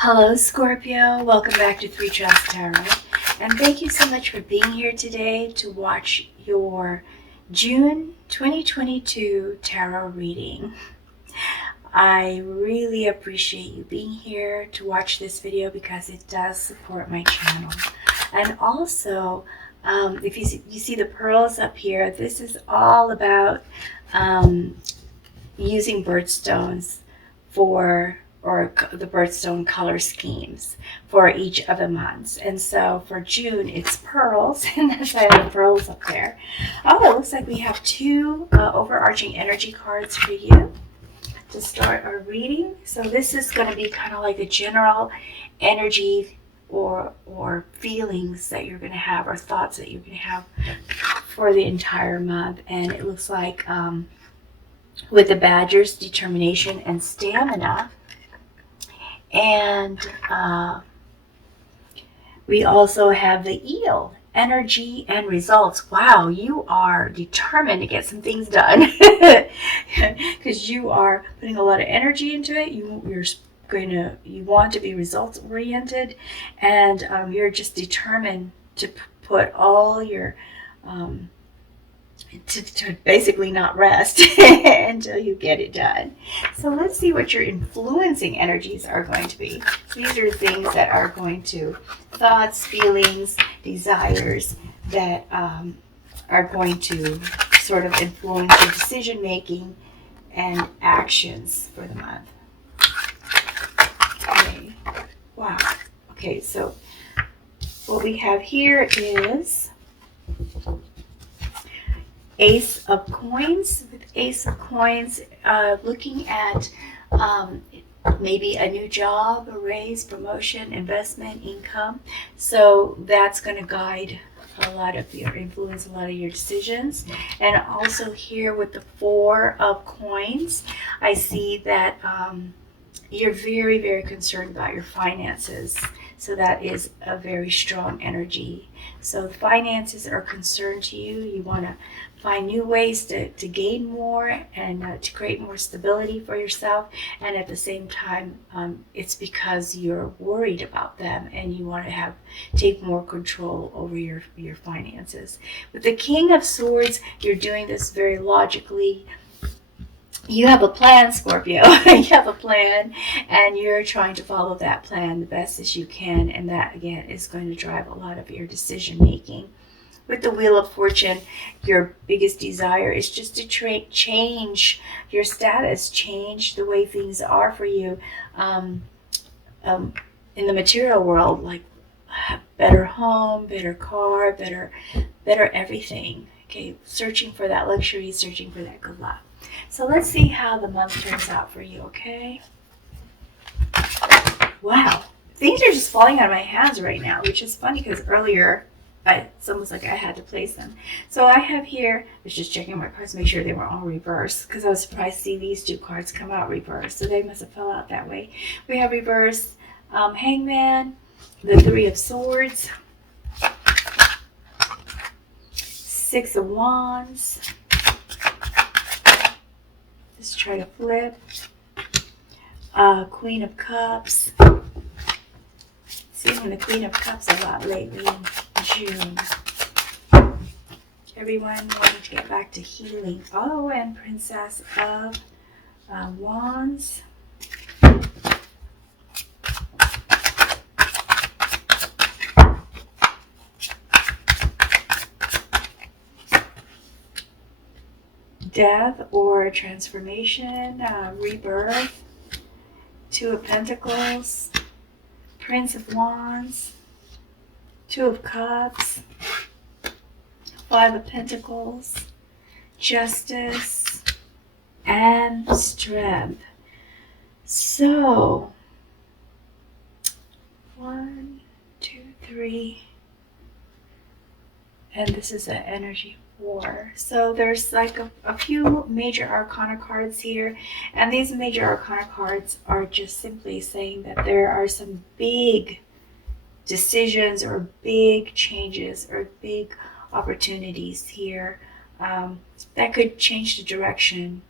Hello Scorpio, welcome back to Three Trust Tarot, and thank you so much for being here today to watch your June 2022 tarot reading. I really appreciate you being here to watch this video because it does support my channel. And also, if you see the pearls up here, this is all about using birthstones or the birthstone color schemes for each of the months. And so for June, it's pearls, and that's why I have the pearls up there. Oh, it looks like we have two overarching energy cards for you to start our reading. So this is going to be kind of like a general energy or feelings that you're going to have, or thoughts that you're going to have for the entire month. And it looks like with the Badger's determination and stamina. And we also have the Eel, energy and results. Wow, you are determined to get some things done because you are putting a lot of energy into it. You want to be results oriented, and you're just determined to put all your to basically not rest until you get it done. So let's see what your influencing energies are going to be. These are things that are going to, thoughts, feelings, desires that are going to sort of influence your decision making and actions for the month. Okay. Wow. Okay, so what we have here is Ace of Coins. With Ace of Coins, looking at maybe a new job, a raise, promotion, investment, income. So that's going to guide a lot of your influence, a lot of your decisions. And also here with the Four of Coins, I see that you're very, very concerned about your finances. So that is a very strong energy. So the finances are concerned to you. You want to find new ways to gain more and to create more stability for yourself. And at the same time, it's because you're worried about them and you want to take more control over your finances. With the King of Swords, you're doing this very logically. You have a plan, Scorpio. You have a plan, and you're trying to follow that plan the best as you can, and that, again, is going to drive a lot of your decision making. With the Wheel of Fortune, your biggest desire is just to change your status, change the way things are for you in the material world, like better home, better car, better everything. Okay, searching for that luxury, searching for that good luck. So let's see how the month turns out for you, okay? Wow, things are just falling out of my hands right now, which is funny because earlier it's almost like I had to place them. So I have here, I was just checking my cards to make sure they were all reversed because I was surprised to see these two cards come out reversed. So they must have fell out that way. We have reversed Hangman, the Three of Swords, Six of Wands. Let's try to flip. Queen of Cups. Seeing the Queen of Cups a lot lately in June. Everyone wanting to get back to healing. Oh, and Princess of Wands. Death or transformation, rebirth. Two of Pentacles, Prince of Wands, Two of Cups, Five of Pentacles, Justice, and Strength. So, 1, 2, 3, and this is an energy 4. So there's like a few major arcana cards here, and these major arcana cards are just simply saying that there are some big decisions or big changes or big opportunities here that could change the direction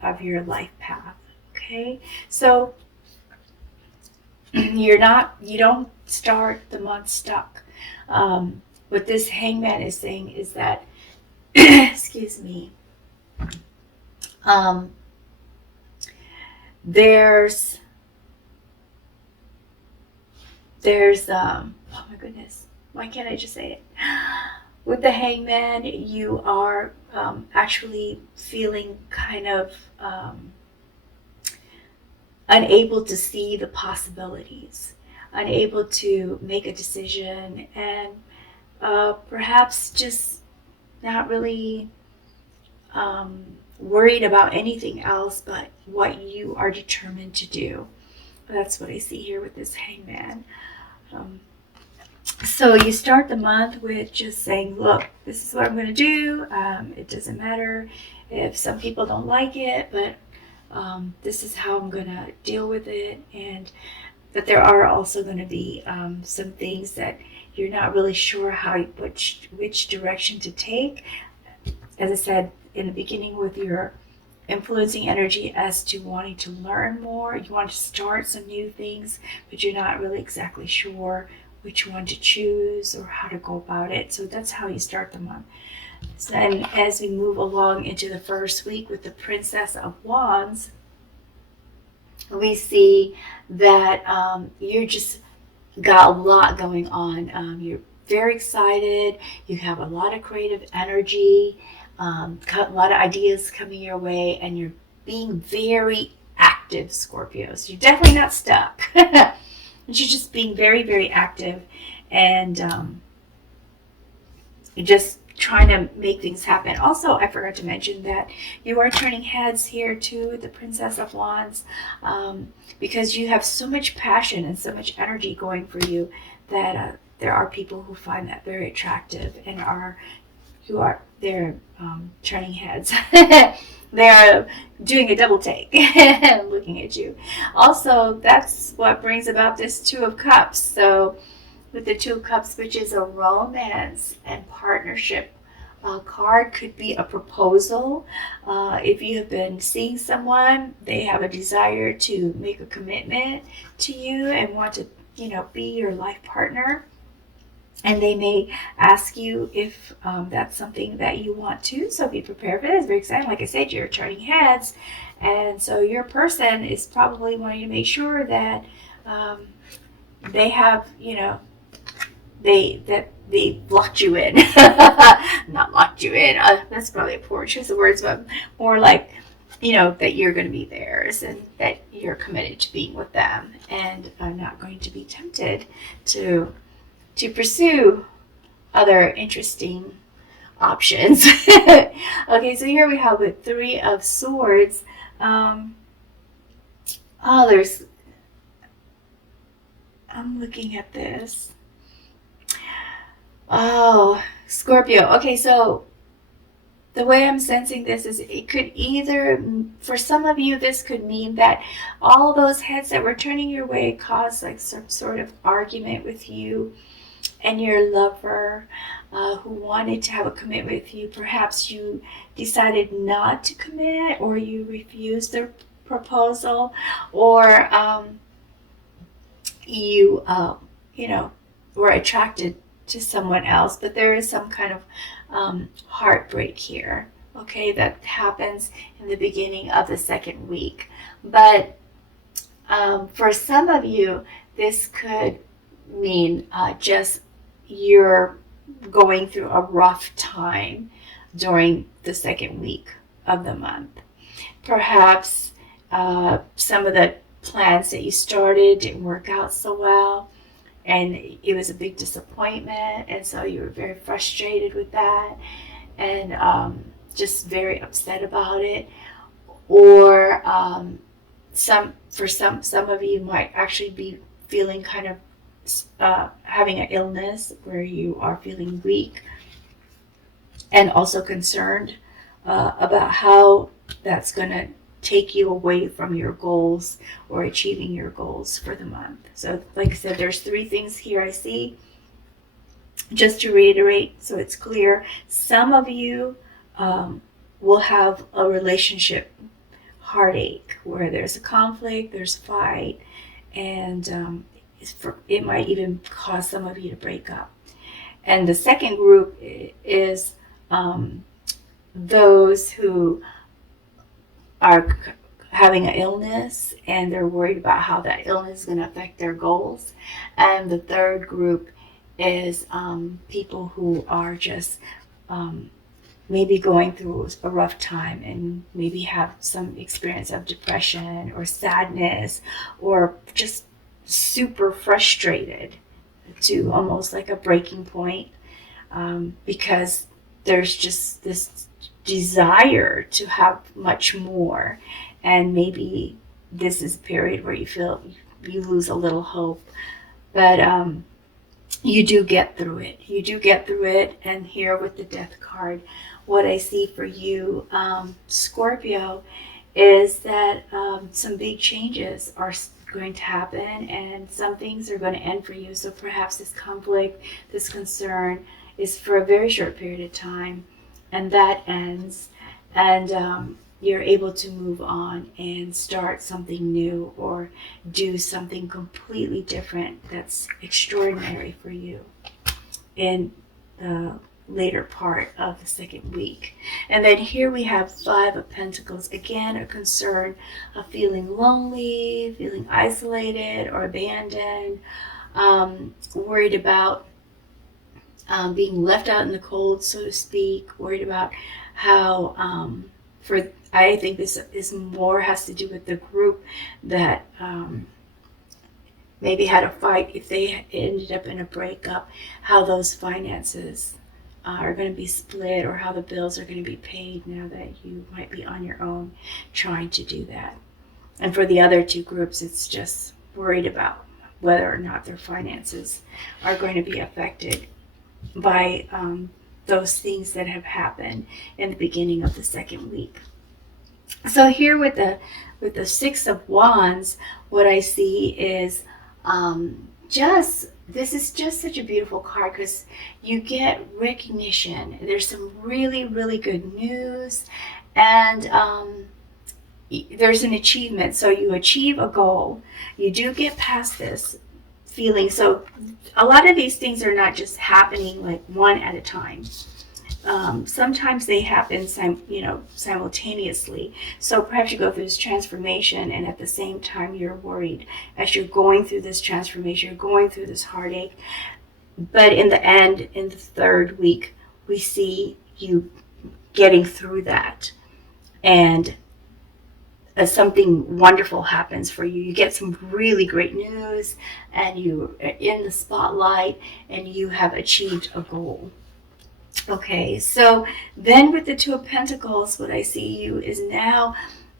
of your life path. Okay, so you don't start the month stuck. What this hangman is saying is that, excuse me, there's oh my goodness, why can't I just say it? With the hangman, you are actually feeling kind of unable to see the possibilities, unable to make a decision, and perhaps just not really worried about anything else but what you are determined to do. That's what I see here with this hangman. So you start the month with just saying, look, this is what I'm going to do. It doesn't matter if some people don't like it, but this is how I'm going to deal with it. And but there are also going to be some things that you're not really sure which direction to take. As I said in the beginning, with your influencing energy as to wanting to learn more, you want to start some new things, but you're not really exactly sure which one to choose or how to go about it. So that's how you start the month. So, and as we move along into the first week with the Princess of Wands, we see that you're just got a lot going on. You're very excited. You have a lot of creative energy, a lot of ideas coming your way, and you're being very active, Scorpio. So you're definitely not stuck. You're just being very, very active, and you're just trying to make things happen. Also, I forgot to mention that you are turning heads here too with the Princess of Wands, because you have so much passion and so much energy going for you that there are people who find that very attractive and they're turning heads. They're doing a double take looking at you. Also, that's what brings about this Two of Cups. So with the Two of Cups, which is a romance and partnership card, could be a proposal. If you have been seeing someone, they have a desire to make a commitment to you and want to, be your life partner. And they may ask you if that's something that you want to. So be prepared for that. It's very exciting. Like I said, you're turning heads. And so your person is probably wanting to make sure that they have, they locked you in. Not locked you in. That's probably a poor choice of words, but more like, that you're going to be theirs and that you're committed to being with them and are not going to be tempted to pursue other interesting options. Okay, so here we have the Three of Swords. I'm looking at this. Oh, Scorpio. Okay, so the way I'm sensing this is it could either, for some of you, this could mean that all those heads that were turning your way caused like some sort of argument with you and your lover who wanted to have a commitment with you. Perhaps you decided not to commit, or you refused their proposal, or you were attracted to someone else, but there is some kind of heartbreak here, okay, that happens in the beginning of the second week. But for some of you, this could mean just you're going through a rough time during the second week of the month. Perhaps some of the plans that you started didn't work out so well, and it was a big disappointment, and so you were very frustrated with that and just very upset about it. Or some of you might actually be feeling kind of having an illness where you are feeling weak and also concerned about how that's going to take you away from your goals or achieving your goals for the month. So like I said, there's three things here I see. Just to reiterate so it's clear, some of you will have a relationship heartache where there's a conflict, there's a fight, and it might even cause some of you to break up. And the second group is those who are having an illness and they're worried about how that illness is going to affect their goals. And the third group is people who are just maybe going through a rough time and maybe have some experience of depression or sadness or just super frustrated to almost like a breaking point, because there's just this desire to have much more, and maybe this is a period where you feel you lose a little hope, but you do get through it. You do get through it. And here with the Death card, what I see for you, Scorpio, is that some big changes are going to happen and some things are going to end for you. So perhaps this conflict, this concern is for a very short period of time, and that ends, and you're able to move on and start something new or do something completely different that's extraordinary for you in the later part of the second week. And then here we have Five of Pentacles. Again, a concern of feeling lonely, feeling isolated or abandoned, worried about being left out in the cold, so to speak, worried about how, I think this is more has to do with the group that maybe had a fight, if they ended up in a breakup, how those finances are going to be split or how the bills are going to be paid now that you might be on your own trying to do that. And for the other two groups, it's just worried about whether or not their finances are going to be affected by those things that have happened in the beginning of the second week. So here with the Six of Wands, what I see is this is just such a beautiful card because you get recognition. There's some really, really good news, and there's an achievement. So you achieve a goal. You do get past this feeling. So a lot of these things are not just happening like one at a time. Sometimes they happen simultaneously. So perhaps you go through this transformation and at the same time you're worried as you're going through this transformation, you're going through this heartache. But in the end, in the third week, we see you getting through that. And something wonderful happens for you. You get some really great news and you are in the spotlight and you have achieved a goal. Okay, so then with the Two of Pentacles, what I see you is now,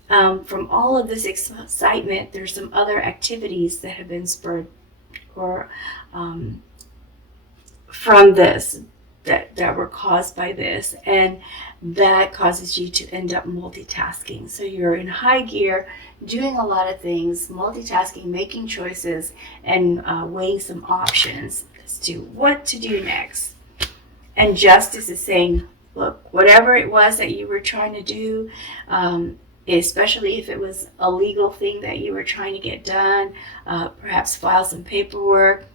from all of this excitement, there's some other activities that have been spurred or from this, that were caused by this, and that causes you to end up multitasking. So you're in high gear, doing a lot of things, multitasking, making choices, and weighing some options as to what to do next. And Justice is saying, look, whatever it was that you were trying to do, especially if it was a legal thing that you were trying to get done, perhaps file some paperwork.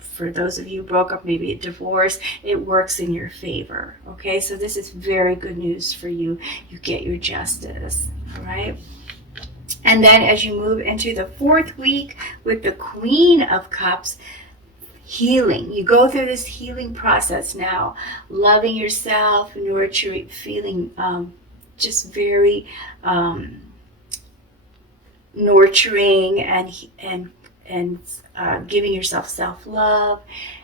For those of you who broke up, maybe a divorce, it works in your favor. Okay, so this is very good news for you. You get your justice, all right? And then as you move into the fourth week with the Queen of Cups, healing. You go through this healing process now, loving yourself, nurturing, feeling just very nurturing and giving yourself self-love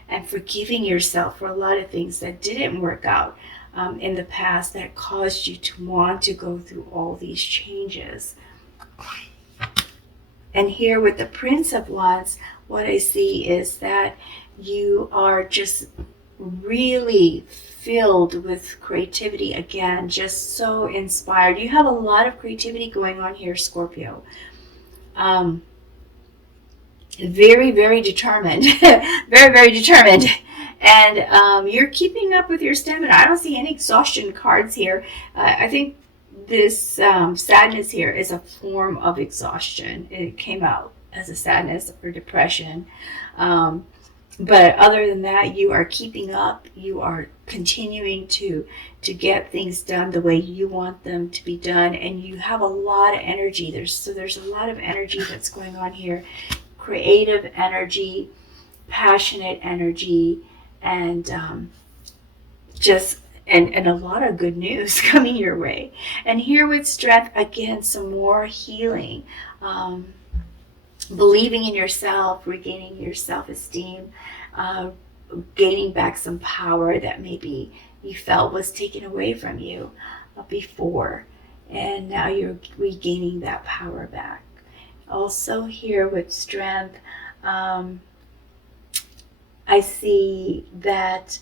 and forgiving yourself for a lot of things that didn't work out in the past that caused you to want to go through all these changes. And here with the Prince of Wands, what I see is that you are just really filled with creativity again, just so inspired. You have a lot of creativity going on here, Scorpio. Very, very determined. Very, very determined. And you're keeping up with your stamina. I don't see any exhaustion cards here. I think this sadness here is a form of exhaustion. It came out as a sadness or depression. But other than that, you are keeping up. You are continuing to get things done the way you want them to be done, and you have a lot of energy. There's a lot of energy that's going on here. Creative energy, passionate energy, and and a lot of good news coming your way. And here with strength, again, some more healing. Believing in yourself, regaining your self-esteem, gaining back some power that maybe you felt was taken away from you before, and now you're regaining that power back. Also here with strength, I see that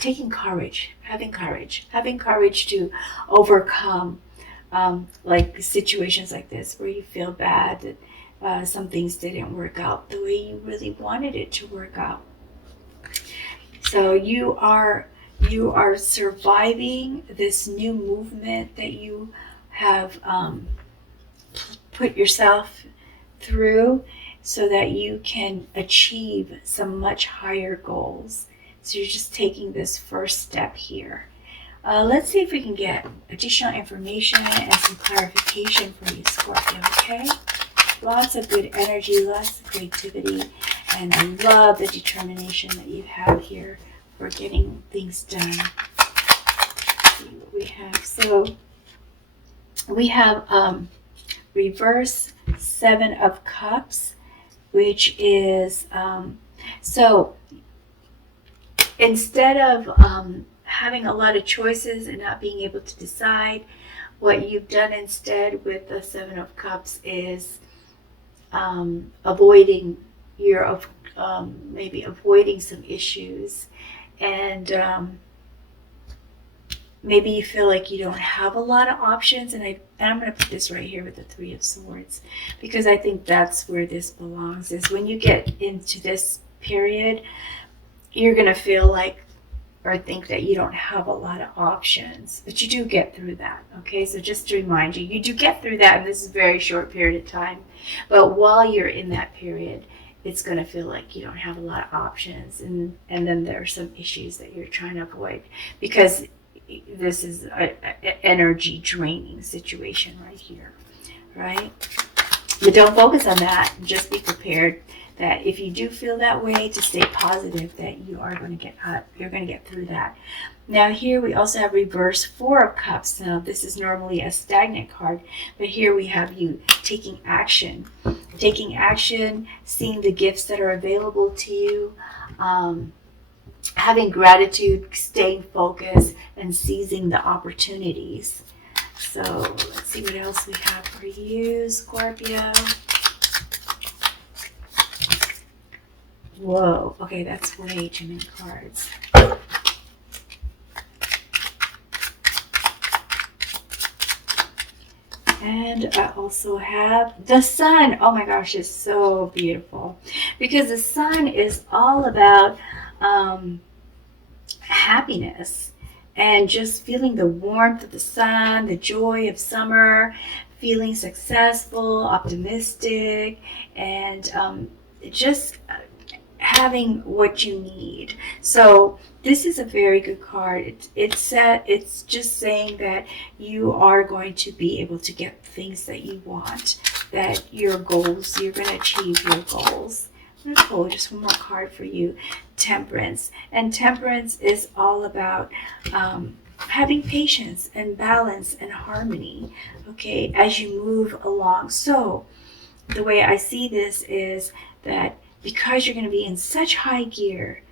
taking courage, having courage to overcome like situations like this where you feel bad that some things didn't work out the way you really wanted it to work out. So you are surviving this new movement that you have put yourself through so that you can achieve some much higher goals. So you're just taking this first step here. Let's see if we can get additional information and some clarification for you, Scorpio, okay? Lots of good energy, lots of creativity, and I love the determination that you have here for getting things done. Let's see what we have. So we have reverse 7 of Cups, which is, so instead of having a lot of choices and not being able to decide, what you've done instead with the 7 of Cups is avoiding maybe avoiding some issues, and maybe you feel like you don't have a lot of options. And I'm going to put this right here with the 3 of Swords, because I think that's where this belongs. Is when you get into this period, you're going to feel like or think that you don't have a lot of options, but you do get through that, okay? So just to remind you, you do get through that in this very short period of time, but while you're in that period, it's going to feel like you don't have a lot of options, and then there are some issues that you're trying to avoid, because this is an energy draining situation right here, right? But don't focus on that. Just be prepared that if you do feel that way, to stay positive that you are going to get up. You're going to get through that. Now here we also have reverse 4 of Cups. Now this is normally a stagnant card, but here we have you taking action. Taking action, seeing the gifts that are available to you, having gratitude, staying focused, and seizing the opportunities. So let's see what else we have for you, Scorpio. Whoa, okay, that's way too many cards. And I also have the Sun. Oh my gosh, it's so beautiful. Because the Sun is all about happiness and just feeling the warmth of the sun, the joy of summer, feeling successful, optimistic, and just having what you need. So this is a very good card. It's just saying that you are going to be able to get things that you want, that your goals, you're going to achieve your goals. I'm going to pull just one more card for you, Temperance. And Temperance is all about having patience and balance and harmony, okay, as you move along. So the way I see this is that because you're going to be in such high gear,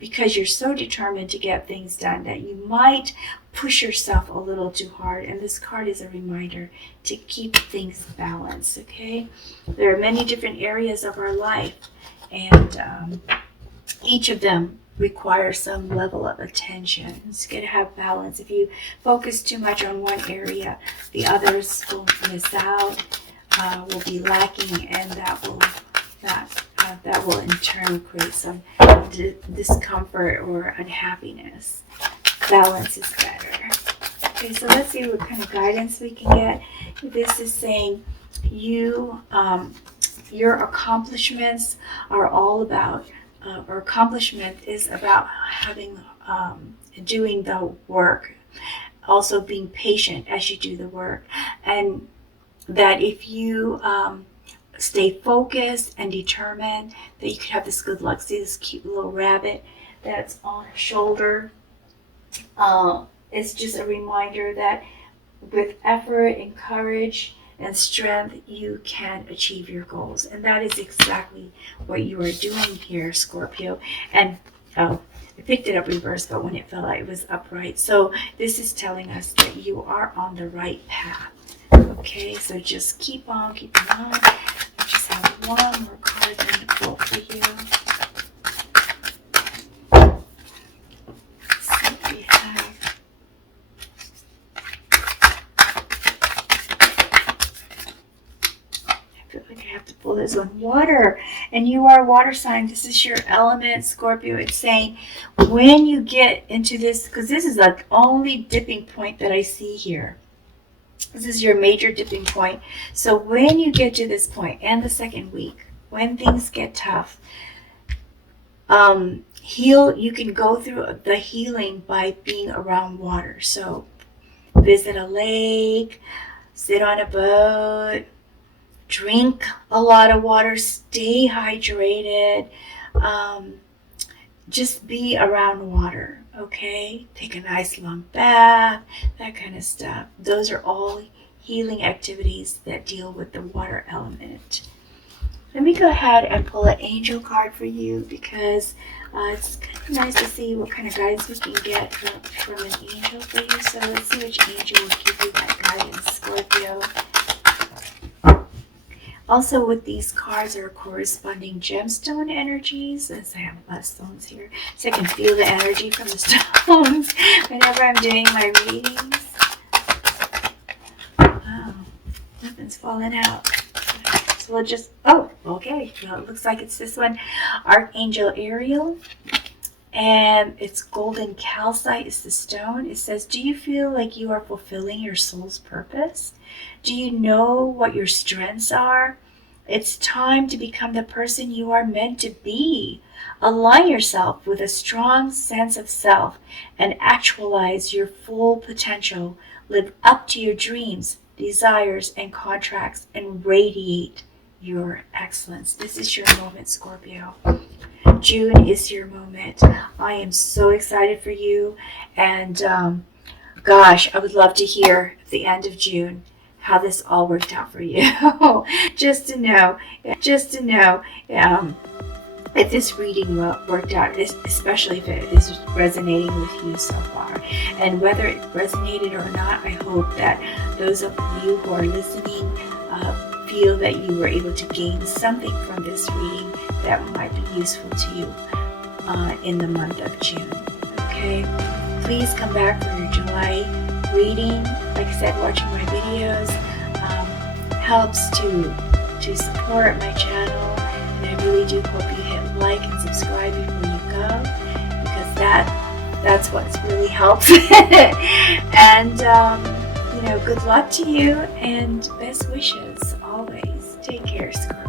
because you're so determined to get things done, that you might push yourself a little too hard. And this card is a reminder to keep things balanced, okay? There are many different areas of our life, and each of them requires some level of attention. It's good to have balance. If you focus too much on one area, the others will miss out, will be lacking, and that will in turn create some discomfort or unhappiness. Balance is better. Okay, so let's see what kind of guidance we can get. This is saying you, your accomplishments are all about, or accomplishment is about having, doing the work, also being patient as you do the work, and that if you stay focused and determined, that you could have this good luck. See this cute little rabbit that's on her shoulder? It's just a reminder that with effort and courage and strength, you can achieve your goals. And that is exactly what you are doing here, Scorpio. And I picked it up reverse, but when it fell out, it was upright. So this is telling us that you are on the right path. Okay, so just keep on keeping on. I just have one more card I'm going to pull for you. Let's see what we have. I feel like I have to pull this one. Water. And you are a water sign. This is your element, Scorpio. It's saying when you get into this, because this is the only dipping point that I see here. This is your major dipping point. So when you get to this point and the second week, when things get tough, you can go through the healing by being around water. So visit a lake, sit on a boat, drink a lot of water, stay hydrated, just be around water. Okay, take a nice long bath, that kind of stuff. Those are all healing activities that deal with the water element. Let me go ahead and pull an angel card for you, because it's kind of nice to see what kind of guidance we can get from an angel for you. So let's see which angel will give you that guidance, Scorpio. Also, with these cards are corresponding gemstone energies, as I have a lot of stones here, so I can feel the energy from the stones whenever I'm doing my readings. Wow, nothing's falling out. So we'll just, oh, okay, well, it looks like it's this one, Archangel Ariel, and it's golden calcite is the stone. It says, do you feel like you are fulfilling your soul's purpose? Do you know what your strengths are? It's time to become the person you are meant to be. Align yourself with a strong sense of self and actualize your full potential. Live up to your dreams, desires, and contracts, and radiate your excellence. This is your moment, Scorpio. June is your moment. I am so excited for you, and gosh, I would love to hear at the end of June how this all worked out for you. just to know if this reading worked out, especially if it is resonating with you so far. And whether it resonated or not, I hope that those of you who are listening feel that you were able to gain something from this reading that might be useful to you in the month of June. Okay? Please come back for your July reading. Like I said, watching my videos helps to support my channel, and I really do hope you hit like and subscribe before you go, because that's what's really helps. And good luck to you, and best wishes always. Take care, Scorpio.